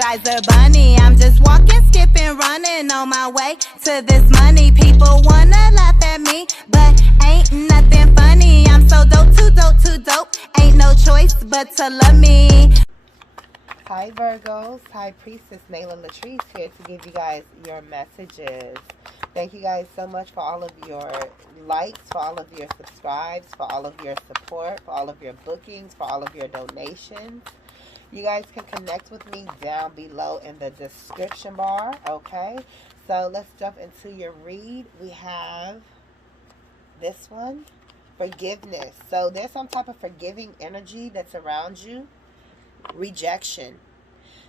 Energizer bunny. I'm just walking, skipping, running on my way to this money. People wanna laugh at me, but ain't nothing funny. I'm so dope, too dope, too dope. Ain't no choice but to love me. Hi Virgos, hi Priestess Nayla LATRICE here to give you guys your messages. Thank you guys so much for all of your likes, for all of your subscribes, for all of your support, for all of your bookings, for all of your donations. You guys can connect with me down below in the description bar, okay? So let's jump into your read. We have this one, forgiveness. So there's some type of forgiving energy that's around you. Rejection.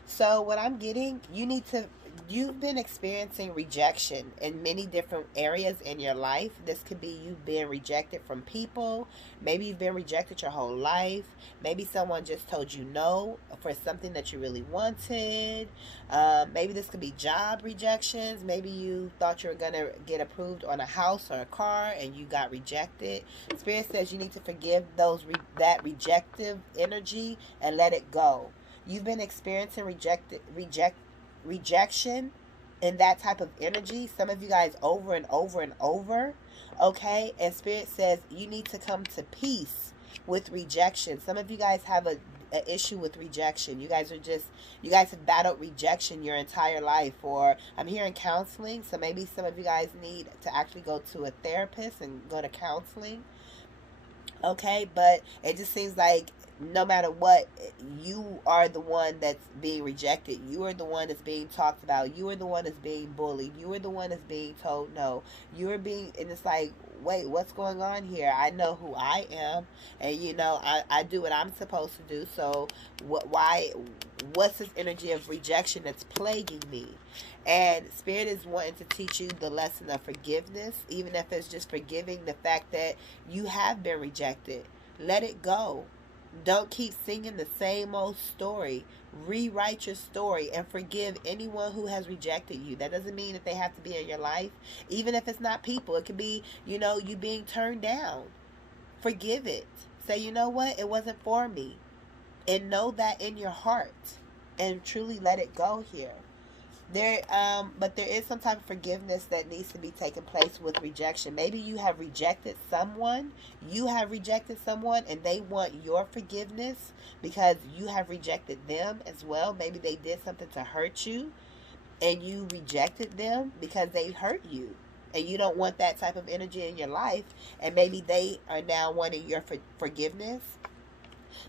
So what I'm getting, you've been experiencing rejection in many different areas in your life. This could be you've been rejected from people. Maybe you've been rejected your whole life. Maybe someone just told you no for something that you really wanted. Maybe this could be job rejections. Maybe you thought you were going to get approved on a house or a car and you got rejected. Spirit says you need to forgive that rejective energy and let it go. You've been experiencing rejection and that type of energy. Some of you guys over and over and over. Okay? And Spirit says you need to come to peace with rejection. Some of you guys have an issue with rejection. You guys have battled rejection your entire life. Or I'm hearing counseling. So maybe some of you guys need to actually go to a therapist and go to counseling. Okay? But it just seems like no matter what, you are the one that's being rejected. You are the one that's being talked about. You are the one that's being bullied. You are the one that's being told no. You are being, and it's like, wait, what's going on here? I know who I am, and I do what I'm supposed to do. So what's this energy of rejection that's plaguing me? And Spirit is wanting to teach you the lesson of forgiveness, even if it's just forgiving the fact that you have been rejected. Let it go. Don't keep singing the same old story. Rewrite your story and forgive anyone who has rejected you. That doesn't mean that they have to be in your life. Even if it's not people, it could be, you being turned down. Forgive it. Say, you know what? It wasn't for me. And know that in your heart. And truly let it go here. But there is some type of forgiveness that needs to be taking place with rejection. Maybe you have rejected someone. You have rejected someone and they want your forgiveness because you have rejected them as well. Maybe they did something to hurt you and you rejected them because they hurt you. And you don't want that type of energy in your life. And maybe they are now wanting your forgiveness.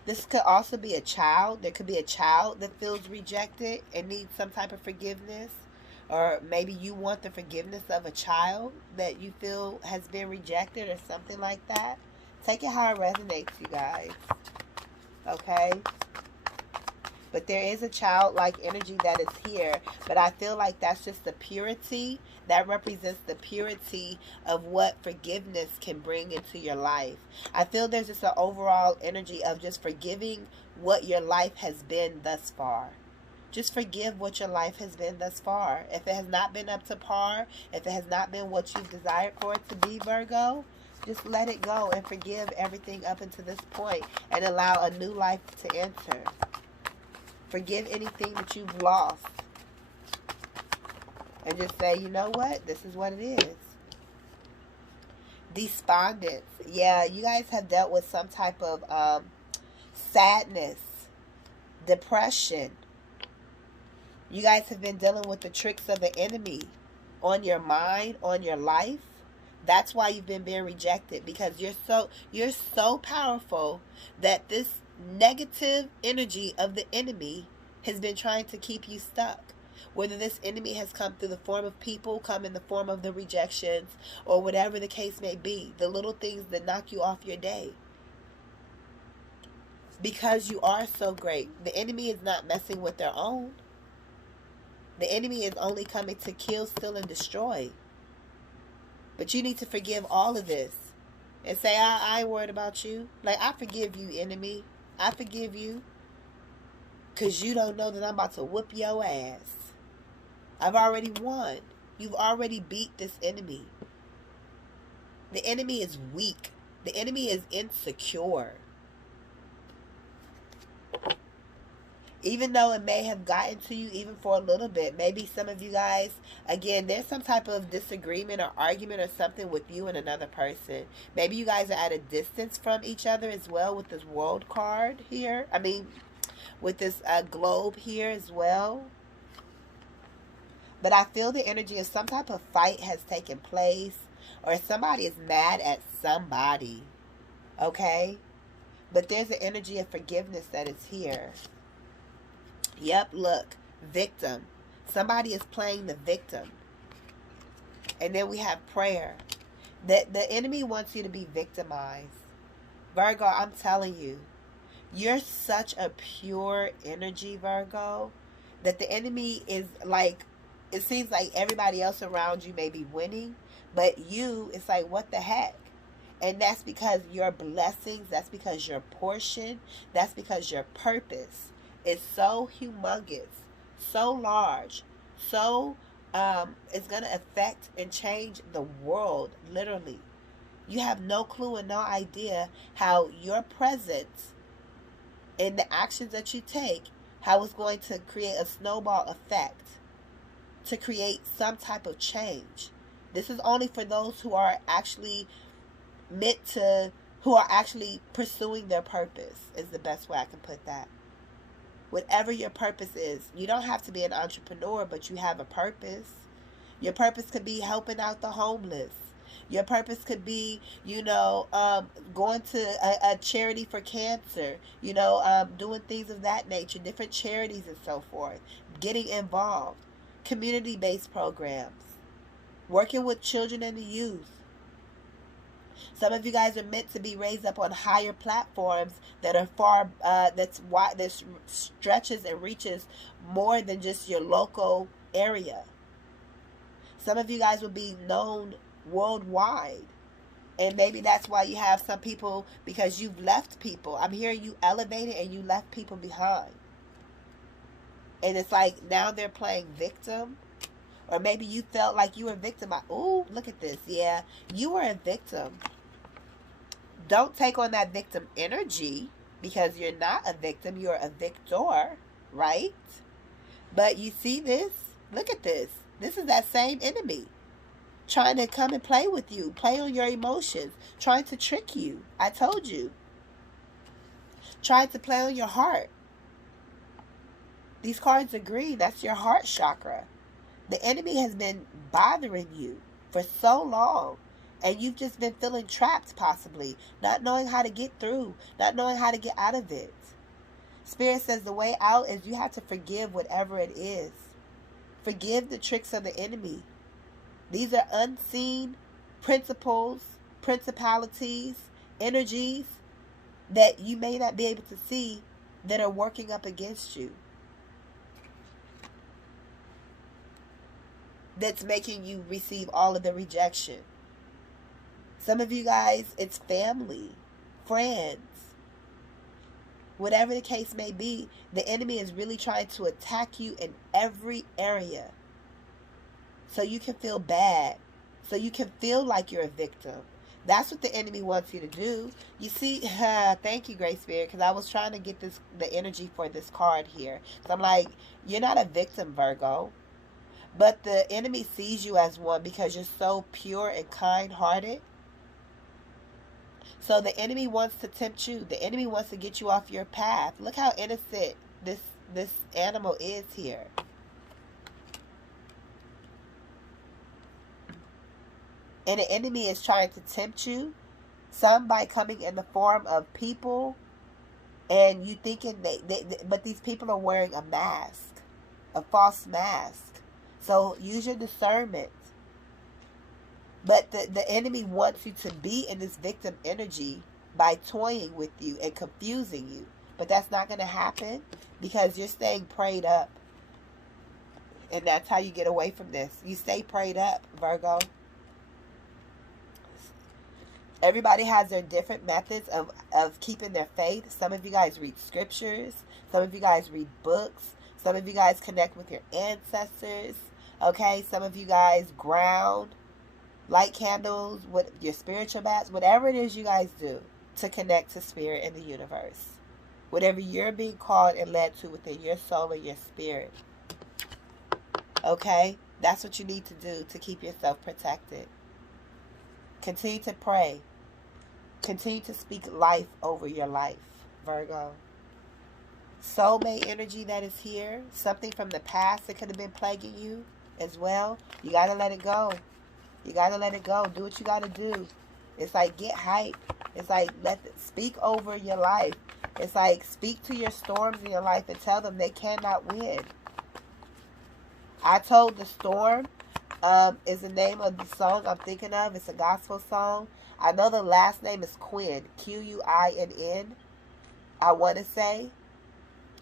This could also be a child. There could be a child that feels rejected and needs some type of forgiveness. Or maybe you want the forgiveness of a child that you feel has been rejected or something like that. Take it how it resonates, you guys. Okay? But there is a childlike energy that is here. But I feel like that's just the purity. That represents the purity of what forgiveness can bring into your life. I feel there's just an overall energy of just forgiving what your life has been thus far. Just forgive what your life has been thus far. If it has not been up to par, if it has not been what you've desired for it to be, Virgo, just let it go and forgive everything up until this point and allow a new life to enter. Forgive anything that you've lost. And just say, you know what? This is what it is. Despondence. Yeah, you guys have dealt with some type of sadness, depression. You guys have been dealing with the tricks of the enemy on your mind, on your life. That's why you've been being rejected. Because you're so powerful that this negative energy of the enemy has been trying to keep you stuck. Whether this enemy has come through the form of people, come in the form of the rejections, or whatever the case may be. The little things that knock you off your day. Because you are so great. The enemy is not messing with their own. The enemy is only coming to kill, steal, and destroy. But you need to forgive all of this. And say, I ain't worried about you. Like, I forgive you, enemy. I forgive you. Because you don't know that I'm about to whoop your ass. I've already won. You've already beat this enemy. The enemy is weak. The enemy is insecure. Even though it may have gotten to you even for a little bit. Maybe some of you guys, again, there's some type of disagreement or argument or something with you and another person. Maybe you guys are at a distance from each other as well with this world card here. I mean, with this globe here as well. But I feel the energy of some type of fight has taken place, or somebody is mad at somebody. Okay? But there's an energy of forgiveness that is here. Yep, look, victim. Somebody is playing the victim. And then we have prayer. The enemy wants you to be victimized. Virgo, I'm telling you, you're such a pure energy, Virgo, that the enemy is like, it seems like everybody else around you may be winning, but you, it's like, what the heck? And that's because your blessings, that's because your portion, that's because your purpose is so humongous, so large, so it's going to affect and change the world, literally. You have no clue and no idea how your presence and the actions that you take, how it's going to create a snowball effect to create some type of change. This is only for those who are actually meant to, who are actually pursuing their purpose, is the best way I can put that. Whatever your purpose is, you don't have to be an entrepreneur, but you have a purpose. Your purpose could be helping out the homeless. Your purpose could be, going to a charity for cancer, doing things of that nature, different charities and so forth, getting involved, community-based programs, working with children and the youth. Some of you guys are meant to be raised up on higher platforms that are far, that's wide, that stretches and reaches more than just your local area. Some of you guys will be known worldwide. And maybe that's why you have some people, because you've left people. I'm hearing you elevated and you left people behind. And it's like now they're playing victim. Or maybe you felt like you were victimized. Ooh, look at this. Yeah, you were a victim. Don't take on that victim energy, because you're not a victim. You're a victor, right? But you see this? Look at this. This is that same enemy trying to come and play with you, play on your emotions, trying to trick you. I told you. Trying to play on your heart. These cards are green. That's your heart chakra. The enemy has been bothering you for so long, and you've just been feeling trapped, possibly, not knowing how to get through, not knowing how to get out of it. Spirit says the way out is you have to forgive whatever it is. Forgive the tricks of the enemy. These are unseen principles, principalities, energies that you may not be able to see that are working up against you. That's making you receive all of the rejection. Some of you guys, it's family, friends. Whatever the case may be, the enemy is really trying to attack you in every area. So you can feel bad. So you can feel like you're a victim. That's what the enemy wants you to do. You see, thank you, Great Spirit, because I was trying to get the energy for this card here. So I'm like, you're not a victim, Virgo. But the enemy sees you as one because you're so pure and kind-hearted. So the enemy wants to tempt you. The enemy wants to get you off your path. Look how innocent this animal is here. And the enemy is trying to tempt you. Some by coming in the form of people. And you thinking but these people are wearing a mask. A false mask. So use your discernment. But the enemy wants you to be in this victim energy by toying with you and confusing you. But that's not going to happen because you're staying prayed up. And that's how you get away from this. You stay prayed up, Virgo. Everybody has their different methods of keeping their faith. Some of you guys read scriptures. Some of you guys read books. Some of you guys connect with your ancestors. Okay, some of you guys ground, light candles, with your spiritual baths, whatever it is you guys do to connect to spirit in the universe. whatever you're being called and led to within your soul and your spirit. Okay? That's what you need to do to keep yourself protected. Continue to pray. Continue to speak life over your life, Virgo. Soulmate energy that is here. Something from the past that could have been plaguing you as well. You got to let it go. You got to let it go. Do what you got to do. It's like get hype. It's like speak over your life. It's like speak to your storms in your life and tell them they cannot win. I Told the Storm is the name of the song I'm thinking of. It's a gospel song. I know the last name is Quinn. Quinn. I want to say.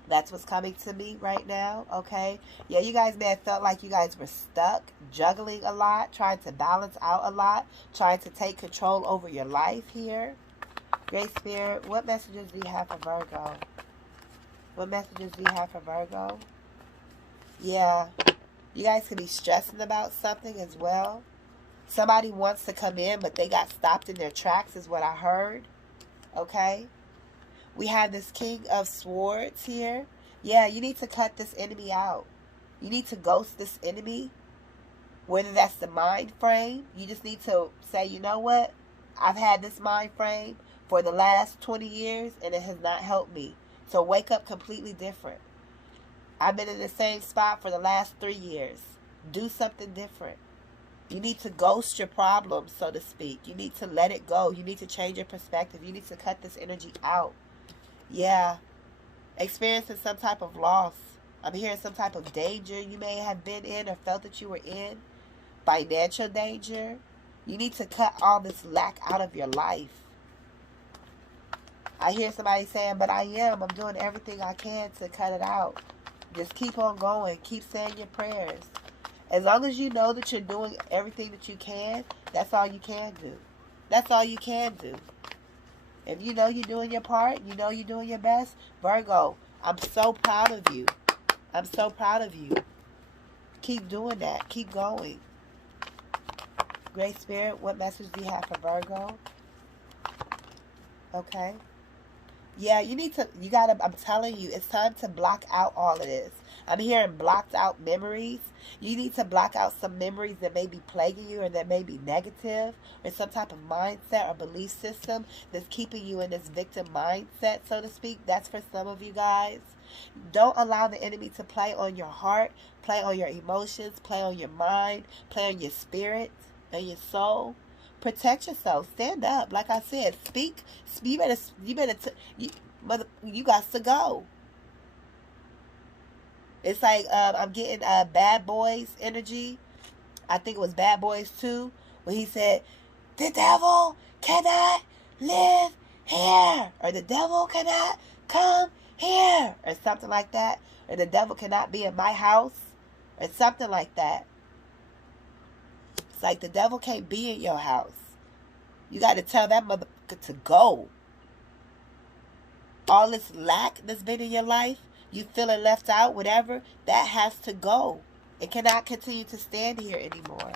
That's what's coming to me right now, okay? Yeah, you guys may have felt like you guys were stuck, juggling a lot, trying to balance out a lot, trying to take control over your life here. Great Spirit, what messages do you have for Virgo? What messages do you have for Virgo? Yeah, you guys could be stressing about something as well. Somebody wants to come in, but they got stopped in their tracks is what I heard, okay? We have this King of Swords here. Yeah, you need to cut this enemy out. You need to ghost this enemy. Whether that's the mind frame, you just need to say, you know what? I've had this mind frame for the last 20 years and it has not helped me. So wake up completely different. I've been in the same spot for the last 3 years. Do something different. You need to ghost your problems, so to speak. You need to let it go. You need to change your perspective. You need to cut this energy out. Yeah. Experiencing some type of loss. I'm hearing some type of danger you may have been in or felt that you were in. Financial danger. You need to cut all this lack out of your life. I hear somebody saying, but I'm doing everything I can to cut it out. Just keep on going. Keep saying your prayers. As long as you know that you're doing everything that you can, that's all you can do. That's all you can do. If you know you're doing your part, you know you're doing your best, Virgo, I'm so proud of you. I'm so proud of you. Keep doing that. Keep going. Great Spirit, what message do you have for Virgo? Okay. Yeah, I'm telling you, it's time to block out all of this. I'm hearing blocked out memories. You need to block out some memories that may be plaguing you or that may be negative or some type of mindset or belief system that's keeping you in this victim mindset, so to speak. That's for some of you guys. Don't allow the enemy to play on your heart, play on your emotions, play on your mind, play on your spirit and your soul. Protect yourself. Stand up. Like I said, speak. You got to go. It's like I'm getting Bad Boys energy. I think it was Bad Boys 2, when he said, the devil cannot live here, or the devil cannot come here, or something like that, or the devil cannot be in my house, or something like that. It's like the devil can't be in your house. You got to tell that motherfucker to go. All this lack that's been in your life, you feeling left out, whatever, that has to go. It cannot continue to stand here anymore.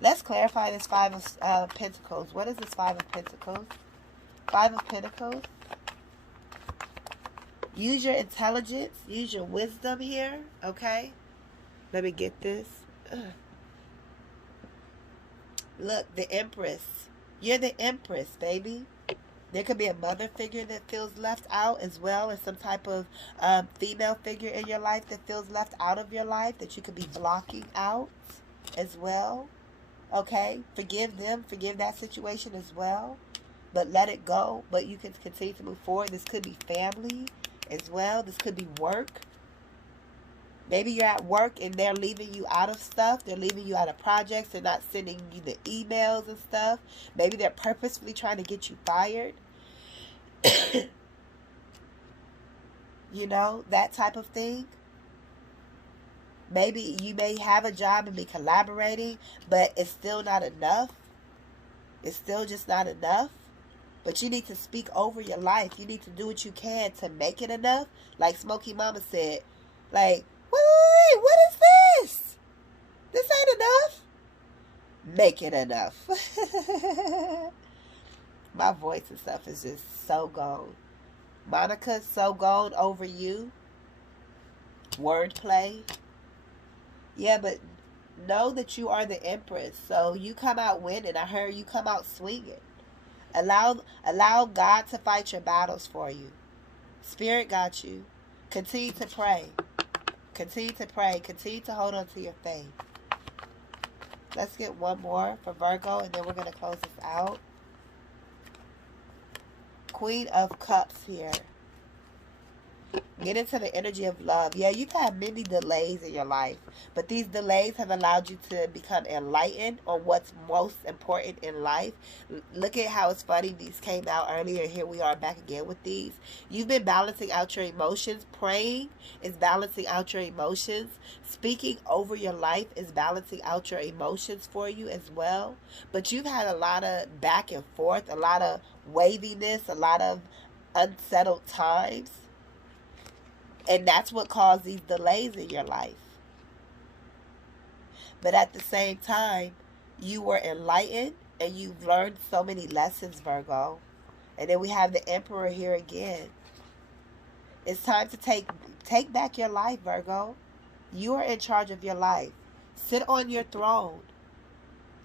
Let's clarify this Five of Pentacles. What is this Five of Pentacles? Five of Pentacles. Use your intelligence. Use your wisdom here. Okay? Let me get this. Look, the Empress. You're the Empress, baby. There could be a mother figure that feels left out as well as some type of female figure in your life that feels left out of your life that you could be blocking out as well. Okay? Forgive them. Forgive that situation as well. But let it go. But you can continue to move forward. This could be family as well. This could be work. Maybe you're at work and they're leaving you out of stuff. They're leaving you out of projects. They're not sending you the emails and stuff. Maybe they're purposefully trying to get you fired. You know, that type of thing. Maybe you may have a job and be collaborating, but it's still not enough. It's still just not enough. But you need to speak over your life. You need to do what you can to make it enough. Like Smokey Mama said, like, wait, what is this? This ain't enough. Make it enough. My voice and stuff is just so gone. Monica, so gone over you. Wordplay. Yeah, but know that you are the Empress. So you come out winning. I heard you come out swinging. Allow God to fight your battles for you. Spirit got you. Continue to pray. Continue to pray. Continue to hold on to your faith. Let's get one more for Virgo, and then we're going to close this out. Queen of Cups here. Get into the energy of love. Yeah, you've had many delays in your life, but these delays have allowed you to become enlightened on what's most important in life. Look at how it's funny. These came out earlier. Here we are back again with these. You've been balancing out your emotions. Praying is balancing out your emotions. Speaking over your life is balancing out your emotions for you as well. But you've had a lot of back and forth, a lot of waviness, a lot of unsettled times. And that's what caused these delays in your life. But at the same time, you were enlightened and you've learned so many lessons, Virgo. And then we have the Emperor here again. It's time to take back your life, Virgo. You are in charge of your life. Sit on your throne.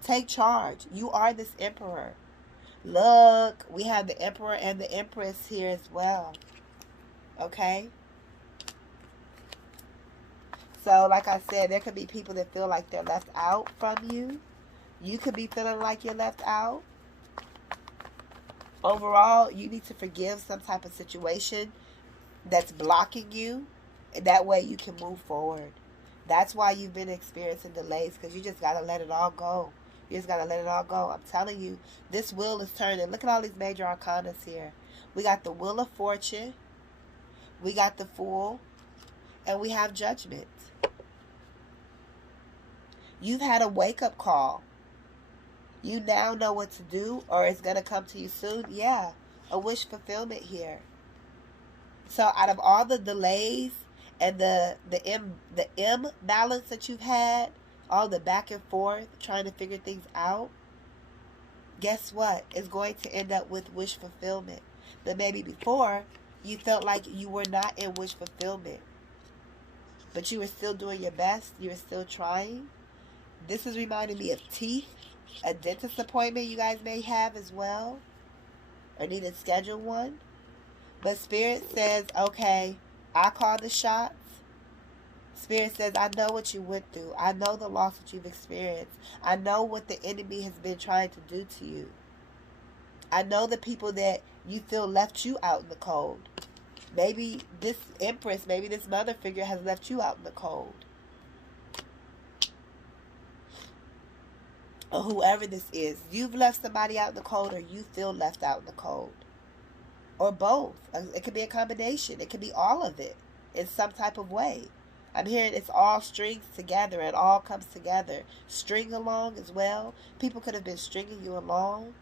Take charge. You are this Emperor. Look, we have the Emperor and the Empress here as well. Okay? So, like I said, there could be people that feel like they're left out from you. You could be feeling like you're left out. Overall, you need to forgive some type of situation that's blocking you. And that way you can move forward. That's why you've been experiencing delays, because you just got to let it all go. You just got to let it all go. I'm telling you, this wheel is turning. Look at all these major arcanas here. We got the Wheel of Fortune. We got the Fool. And we have Judgment. You've had a wake-up call. You now know what to do, or it's going to come to you soon. Yeah, a wish fulfillment here. So out of all the delays and the imbalance that you've had, all the back and forth, trying to figure things out, guess what? It's going to end up with wish fulfillment. But maybe before, you felt like you were not in wish fulfillment. But you were still doing your best. You were still trying. This is reminding me of teeth. A dentist appointment you guys may have as well. Or need to schedule one. But Spirit says, okay, I call the shots. Spirit says, I know what you went through. I know the loss that you've experienced. I know what the enemy has been trying to do to you. I know the people that you feel left you out in the cold. Maybe this Empress, maybe this mother figure has left you out in the cold. Or whoever this is. You've left somebody out in the cold, or you feel left out in the cold. Or both. It could be a combination. It could be all of it in some type of way. I'm hearing it's all strings together. It all comes together. String along as well. People could have been stringing you along.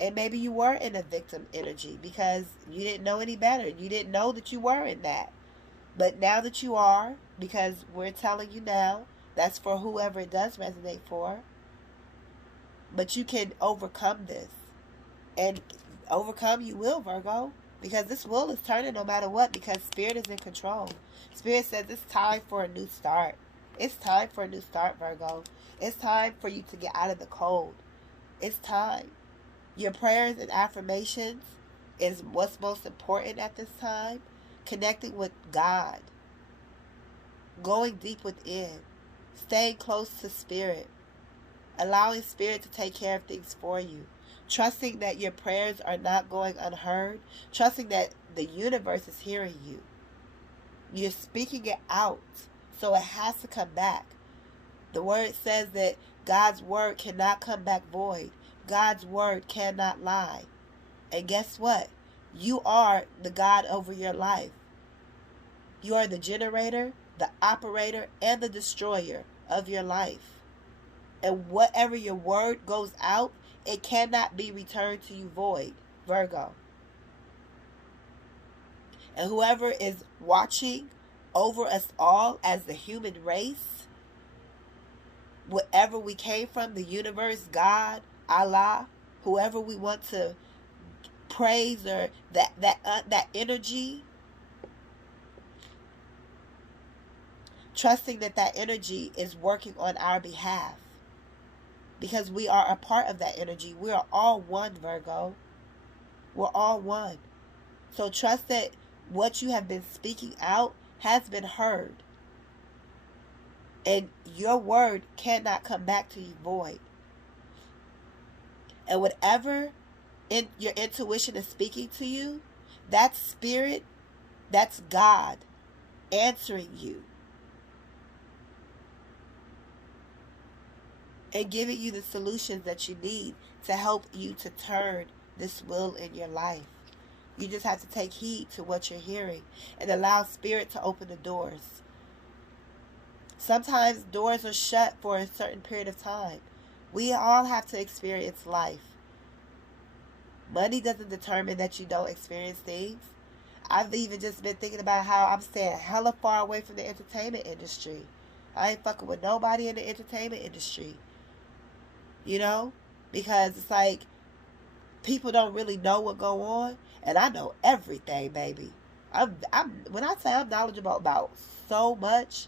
And maybe you were in a victim energy because you didn't know any better. You didn't know that you were in that. But now that you are, because we're telling you now, that's for whoever it does resonate for. But you can overcome this. And overcome you will, Virgo. Because this wheel is turning no matter what, because Spirit is in control. Spirit says it's time for a new start. It's time for a new start, Virgo. It's time for you to get out of the cold. It's time. Your prayers and affirmations is what's most important at this time. Connecting with God. Going deep within. Staying close to Spirit. Allowing Spirit to take care of things for you. Trusting that your prayers are not going unheard. Trusting that the universe is hearing you. You're speaking it out. So it has to come back. The word says that God's word cannot come back void. God's word cannot lie. And guess what? You are the God over your life. You are the generator, the operator, and the destroyer of your life. And whatever your word goes out, it cannot be returned to you void, Virgo. And whoever is watching over us all as the human race, wherever we came from, the universe, God, Allah, whoever we want to praise or that energy, trusting that energy is working on our behalf, because we are a part of that energy. We are all one, Virgo. We're all one. So trust that what you have been speaking out has been heard. And your word cannot come back to you void. And whatever your intuition is speaking to you, that spirit, that's God answering you and giving you the solutions that you need to help you to turn this wheel in your life. You just have to take heed to what you're hearing and allow spirit to open the doors. Sometimes doors are shut for a certain period of time. We all have to experience life. Money doesn't determine that you don't experience things. I've even just been thinking about how I'm staying hella far away from the entertainment industry. I ain't fucking with nobody in the entertainment industry. You know? Because it's like, people don't really know what go on. And I know everything, baby. When I say I'm knowledgeable about so much,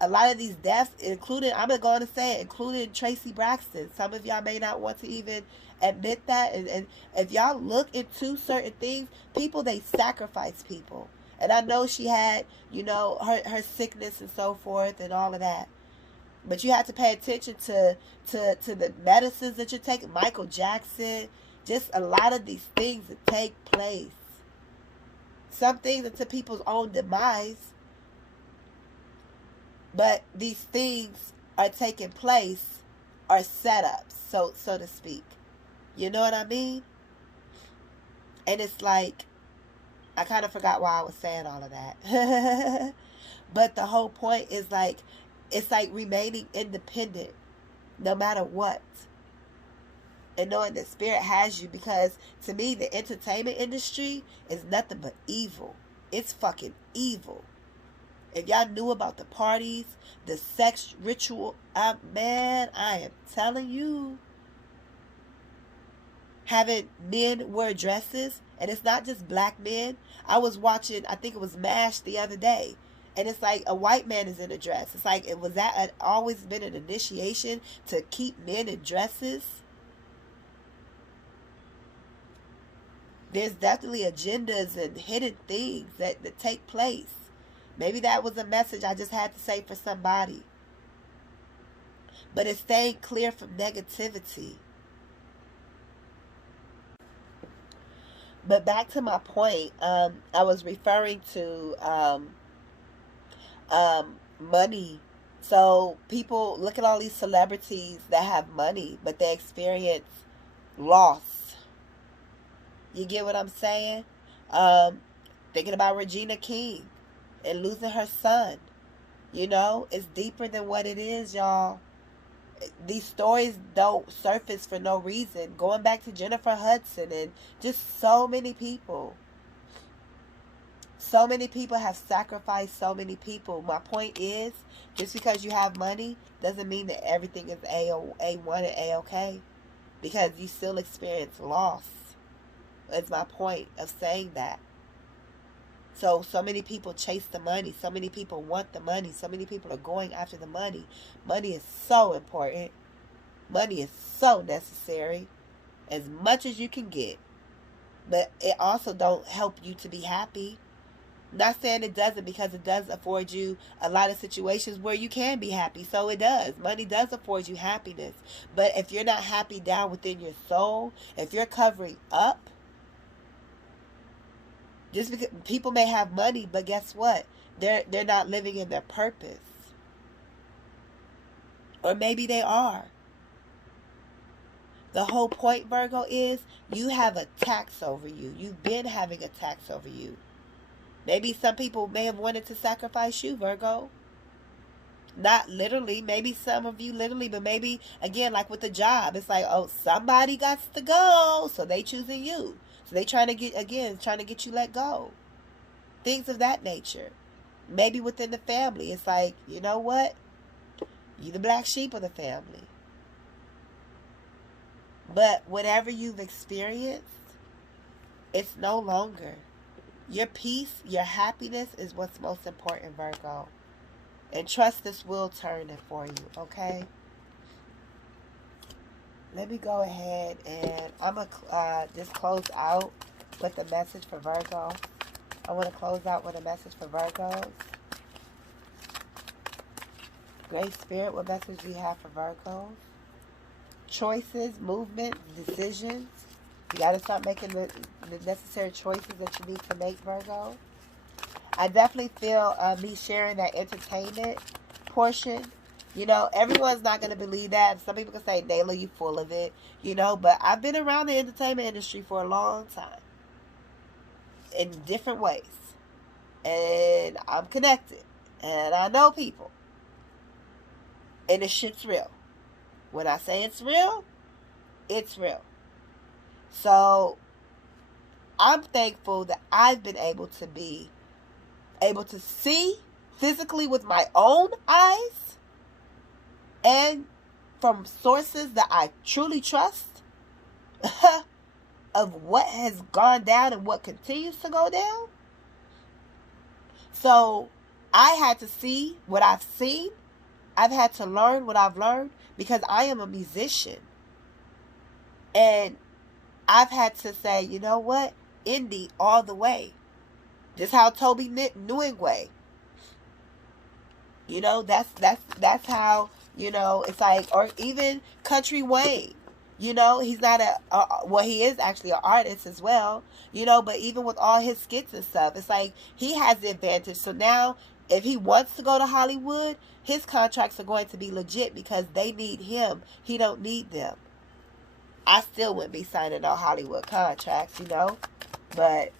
a lot of these deaths, including, I'm going to say it, including Tracy Braxton. Some of y'all may not want to even admit that. And if y'all look into certain things, people, they sacrifice people. And I know she had, you know, her sickness and so forth and all of that. But you have to pay attention to the medicines that you're taking. Michael Jackson, just a lot of these things that take place. Some things are to people's own demise. But these things are taking place, are setups, so to speak. You know what I mean? And it's like, I kind of forgot why I was saying all of that. But the whole point is like, it's like remaining independent no matter what. And knowing that spirit has you, because to me, the entertainment industry is nothing but evil. It's fucking evil. If y'all knew about the parties, the sex ritual, man, I am telling you. Having men wear dresses, and it's not just black men. I was watching, I think it was MASH the other day, and it's like a white man is in a dress. It's like, was that always been an initiation to keep men in dresses? There's definitely agendas and hidden things that take place. Maybe that was a message I just had to say for somebody. But it's staying clear from negativity. But back to my point, I was referring to money. So people, look at all these celebrities that have money, but they experience loss. You get what I'm saying? Thinking about Regina King and losing her son. You know, it's deeper than what it is, y'all. These stories don't surface for no reason. Going back to Jennifer Hudson and just so many people. So many people have sacrificed so many people. My point is, just because you have money doesn't mean that everything is A1 and A-okay. Because you still experience loss. That's my point of saying that. So many people chase the money. So many people want the money. So many people are going after the money. Money is so important. Money is so necessary. As much as you can get. But it also don't help you to be happy. Not saying it doesn't, because it does afford you a lot of situations where you can be happy. So it does. Money does afford you happiness. But if you're not happy down within your soul, if you're covering up, just because people may have money, but guess what? They're not living in their purpose. Or maybe they are. The whole point, Virgo, is you have a tax over you. You've been having a tax over you. Maybe some people may have wanted to sacrifice you, Virgo. Not literally. Maybe some of you literally, but maybe, again, like with the job, it's like, oh, somebody got to go, so they choosing you. So they trying to get you let go. Things of that nature. Maybe within the family, it's like, you know what? You the black sheep of the family. But whatever you've experienced, It's no longer. Your peace, your happiness is what's most important, Virgo. And trust this will turn it for you, okay? Let me go ahead and I'm going to just close out with a message for Virgo. I want to close out with a message for Virgos. Great Spirit, what message do you have for Virgos? Choices, movement, decisions. You got to start making the necessary choices that you need to make, Virgo. I definitely feel me sharing that entertainment portion. You know, everyone's not going to believe that. Some people can say, Nayla, you full of it. You know, but I've been around the entertainment industry for a long time. In different ways. And I'm connected. And I know people. And this shit's real. When I say it's real, it's real. So, I'm thankful that I've been able to see physically with my own eyes and from sources that I truly trust of what has gone down and what continues to go down. So, I had to see what I've seen. I've had to learn what I've learned because I am a musician. And I've had to say, you know what? Indie all the way. Just how Toby Nwigwe. You know, that's how, you know, it's like, or even Country Wayne. You know, he's not well, he is actually an artist as well. You know, but even with all his skits and stuff, it's like he has the advantage. So now, if he wants to go to Hollywood, his contracts are going to be legit because they need him. He don't need them. I still wouldn't be signing no Hollywood contracts, you know. But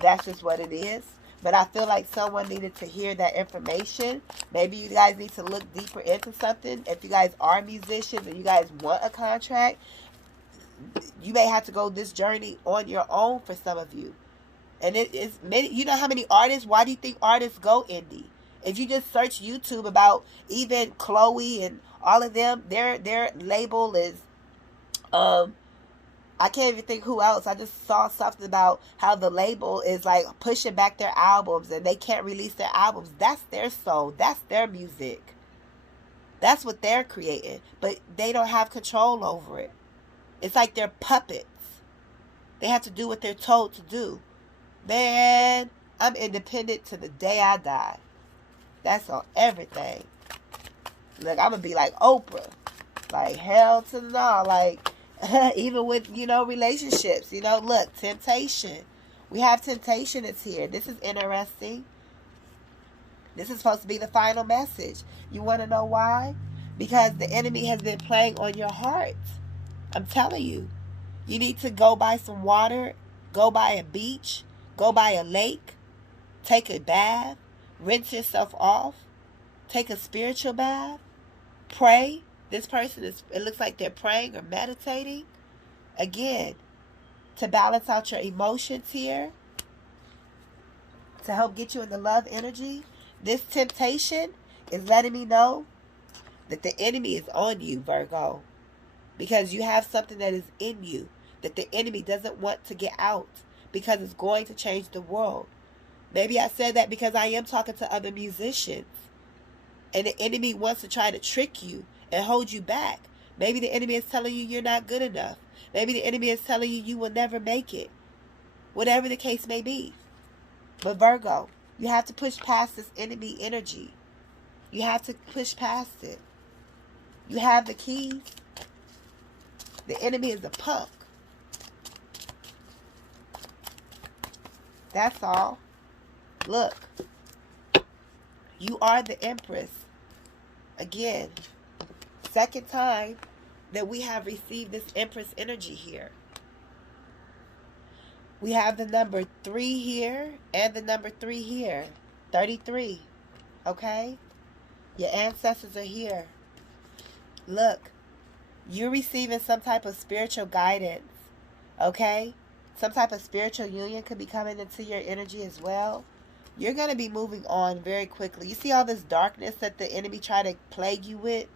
that's just what it is. But I feel like someone needed to hear that information. Maybe you guys need to look deeper into something. If you guys are musicians and you guys want a contract, you may have to go this journey on your own for some of you. And it is many. You know how many artists? Why do you think artists go indie? If you just search YouTube about even Chloe and all of them, their label is, I can't even think who else. I just saw something about how the label is like pushing back their albums and they can't release their albums. That's their soul. That's their music. That's what they're creating. But they don't have control over it. It's like they're puppets. They have to do what they're told to do. Man, I'm independent to the day I die. That's on everything. Look, I'm going to be like Oprah. Like, hell to the no. Like, even with, you know, relationships. You know, look, temptation. We have temptation that's here. This is interesting. This is supposed to be the final message. You want to know why? Because the enemy has been playing on your heart. I'm telling you. You need to go by some water. Go by a beach. Go by a lake. Take a bath. Rinse yourself off. Take a spiritual bath. Pray. This person it looks like they're praying or meditating. Again, to balance out your emotions here. To help get you in the love energy. This temptation is letting me know that the enemy is on you, Virgo. Because you have something that is in you that the enemy doesn't want to get out. Because it's going to change the world. Maybe I said that because I am talking to other musicians. And the enemy wants to try to trick you and hold you back. Maybe the enemy is telling you you're not good enough. Maybe the enemy is telling you you will never make it. Whatever the case may be. But Virgo, you have to push past this enemy energy. You have to push past it. You have the keys. The enemy is a punk. That's all. Look. You are the Empress. Again, second time that we have received this Empress energy here. We have the number 3 here and the number 3 here. 33. Okay? Your ancestors are here. Look. You're receiving some type of spiritual guidance. Okay? Some type of spiritual union could be coming into your energy as well. You're going to be moving on very quickly. You see all this darkness that the enemy tried to plague you with?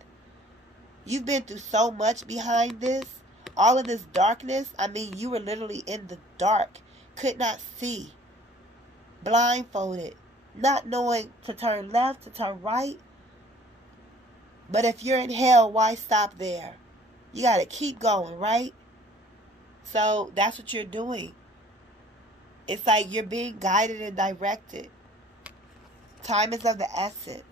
You've been through so much behind this. All of this darkness, I mean, you were literally in the dark, could not see, blindfolded, not knowing to turn left, to turn right. But if you're in hell, why stop there? You got to keep going, right? So that's what you're doing. It's like you're being guided and directed. Time is of the essence.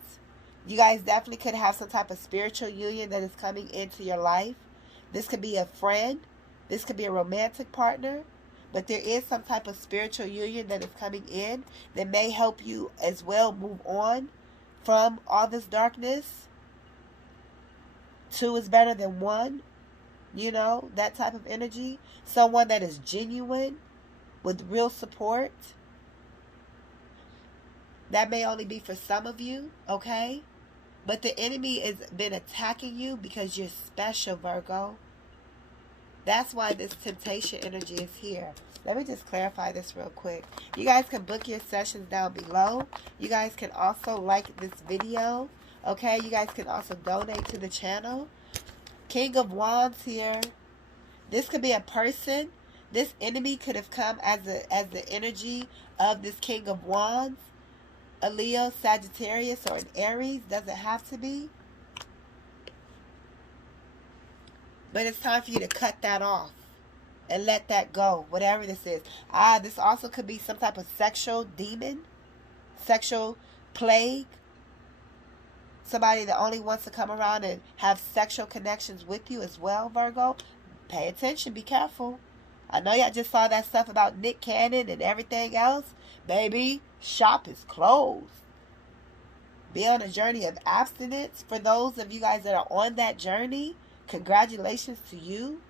You guys definitely could have some type of spiritual union that is coming into your life. This could be a friend. This could be a romantic partner. But there is some type of spiritual union that is coming in that may help you as well move on from all this darkness. 2 is better than 1. You know, that type of energy. Someone that is genuine with real support. That may only be for some of you, okay? But the enemy has been attacking you because you're special, Virgo. That's why this temptation energy is here. Let me just clarify this real quick. You guys can book your sessions down below. You guys can also like this video, okay? You guys can also donate to the channel. King of Wands here. This could be a person. This enemy could have come as the energy of this King of Wands. A Leo, Sagittarius, or an Aries. Doesn't have to be. But it's time for you to cut that off and let that go. Whatever this is. This also could be some type of sexual demon. Sexual plague. Somebody that only wants to come around and have sexual connections with you as well, Virgo. Pay attention. Be careful. I know y'all just saw that stuff about Nick Cannon and everything else. Baby, shop is closed. Be on a journey of abstinence. For those of you guys that are on that journey, congratulations to you.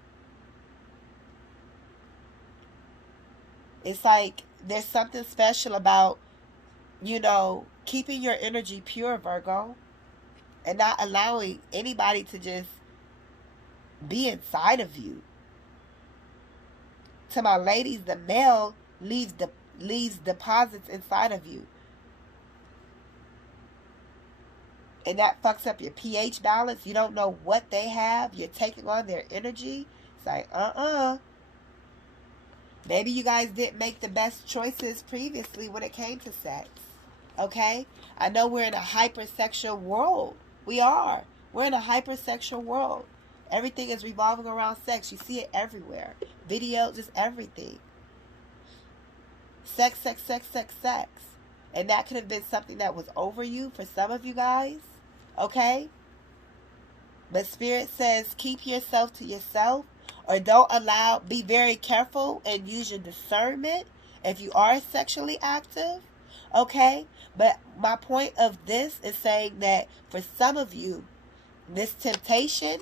It's like there's something special about, you know, keeping your energy pure, Virgo. And not allowing anybody to just be inside of you. To my ladies, the male leaves deposits inside of you. And that fucks up your pH balance. You don't know what they have. You're taking on their energy. It's like, Maybe you guys didn't make the best choices previously when it came to sex. Okay? I know we're in a hypersexual world. We are. We're in a hypersexual world. Everything is revolving around sex. You see it everywhere. Video, just everything. Sex, sex, sex, sex, sex. And that could have been something that was over you for some of you guys. Okay? But Spirit says keep yourself to yourself. Or don't allow, be very careful and use your discernment if you are sexually active. Okay? But my point of this is saying that for some of you, this temptation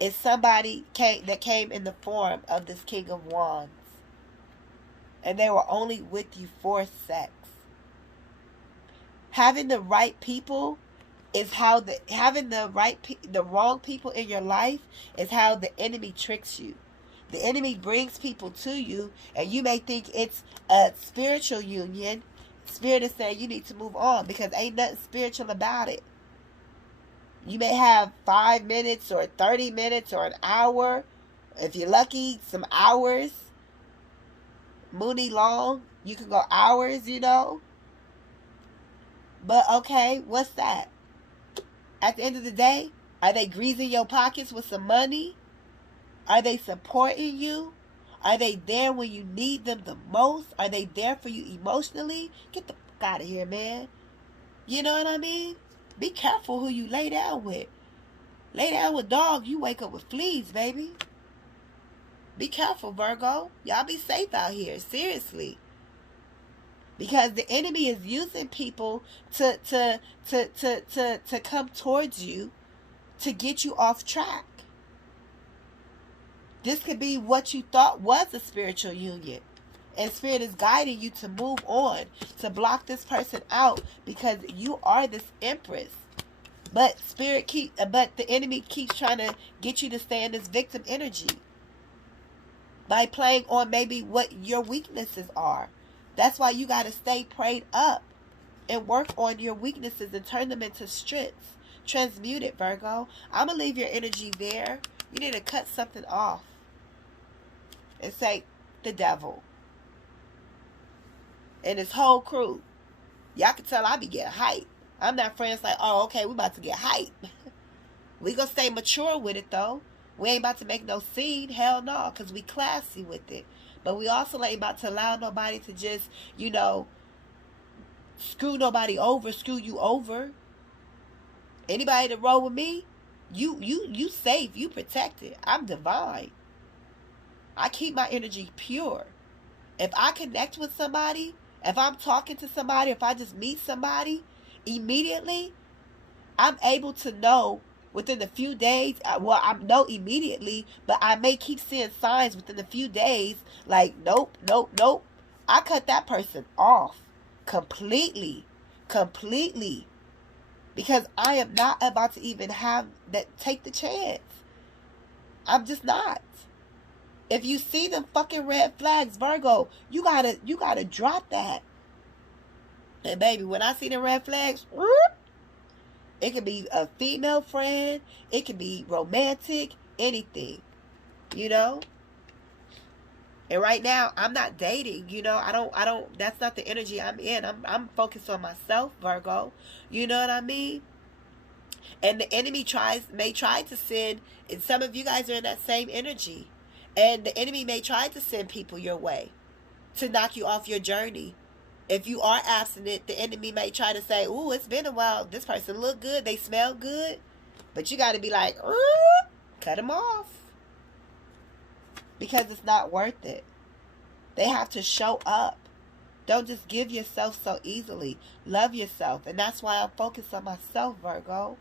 is somebody that came in the form of this King of Wands. And they were only with you for sex. Having the right people is how having the wrong people in your life is how the enemy tricks you. The enemy brings people to you, and you may think it's a spiritual union. Spirit is saying you need to move on because ain't nothing spiritual about it. You may have 5 minutes or 30 minutes or an hour. If you're lucky, some hours. Moony long. You can go hours, you know. But okay, what's that? At the end of the day, are they greasing your pockets with some money? Are they supporting you? Are they there when you need them the most? Are they there for you emotionally? Get the fuck out of here, man. You know what I mean? Be careful who you lay down with. Lay down with dogs, you wake up with fleas, baby. Be careful, Virgo. Y'all be safe out here. Seriously. Because the enemy is using people to come towards you to get you off track. This could be what you thought was a spiritual union. And Spirit is guiding you to move on, to block this person out because you are this Empress. But the enemy keeps trying to get you to stay in this victim energy by playing on maybe what your weaknesses are. That's why you got to stay prayed up and work on your weaknesses and turn them into strengths. Transmute it, Virgo. I'm going to leave your energy there. You need to cut something off. and say, the devil and his whole crew. Y'all can tell I be getting hype. I'm not friends like, oh, okay, we about to get hype. We gonna stay mature with it, though. We ain't about to make no scene. Hell no, because we classy with it. But we also ain't about to allow nobody to just, you know, screw nobody over, screw you over. Anybody that roll with me, you safe, you protected. I'm divine. I keep my energy pure. If I connect with somebody, if I'm talking to somebody, if I just meet somebody, immediately, I'm able to know within a few days. Well, I know immediately, but I may keep seeing signs within a few days, like, nope, nope, nope. I cut that person off completely, because I am not about to even have that, take the chance. I'm just not. If you see them fucking red flags, Virgo, you gotta drop that. And baby, when I see the red flags, it could be a female friend, it could be romantic, anything, you know. And right now, I'm not dating, you know. I don't. That's not the energy I'm in. I'm focused on myself, Virgo. You know what I mean? And the enemy may try to send, and some of you guys are in that same energy. And the enemy may try to send people your way to knock you off your journey. If you are abstinent, the enemy may try to say, ooh, it's been a while. This person look good. They smell good. But you got to be like, cut them off. Because it's not worth it. They have to show up. Don't just give yourself so easily. Love yourself. And that's why I'm focused on myself, Virgo.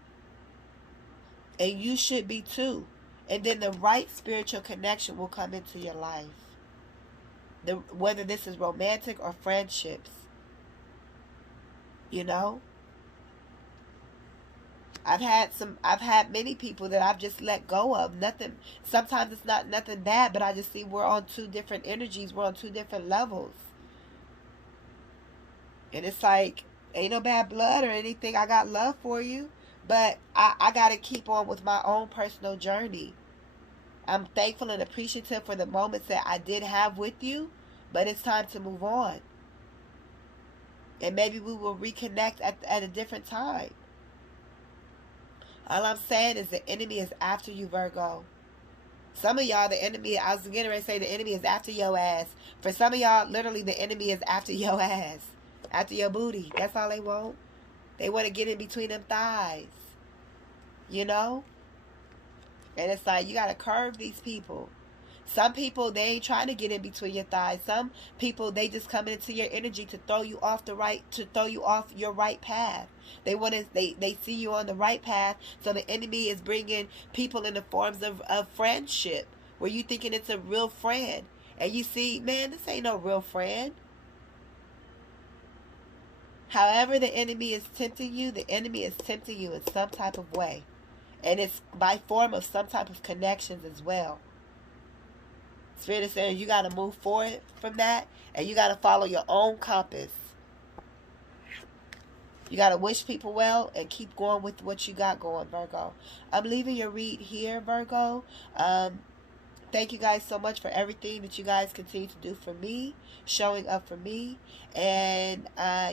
And you should be too. And then the right spiritual connection will come into your life. Whether this is romantic or friendships. You know? I've had many people that I've just let go of. Nothing, sometimes it's not nothing bad, but I just see we're on two different energies. We're on two different levels. And it's like, ain't no bad blood or anything. I got love for you. But I got to keep on with my own personal journey. I'm thankful and appreciative for the moments that I did have with you. But it's time to move on. And maybe we will reconnect at a different time. All I'm saying is the enemy is after you, Virgo. Some of y'all, the enemy, I was getting ready to say the enemy is after your ass. For some of y'all, literally the enemy is after your ass. After your booty. That's all they want. They want to get in between them thighs. You know? And it's like, you got to curve these people. Some people, they ain't trying to get in between your thighs. Some people, they just come into your energy to throw you off your right path. They want to, they see you on the right path. So the enemy is bringing people in the forms of friendship, where you thinking it's a real friend, and you see, man, this ain't no real friend. However the enemy is tempting you, the enemy is tempting you in some type of way, and it's by form of some type of connections as well. Spirit is saying you got to move forward from that, and you got to follow your own compass. You got to wish people well and keep going with what you got going, Virgo. I'm leaving your read here, Virgo. Thank you guys so much for everything that you guys continue to do for me, showing up for me. And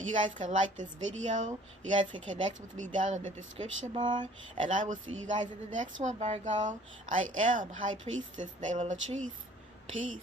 you guys can like this video. You guys can connect with me down in the description bar. And I will see you guys in the next one, Virgo. I am High Priestess Latrice. Peace.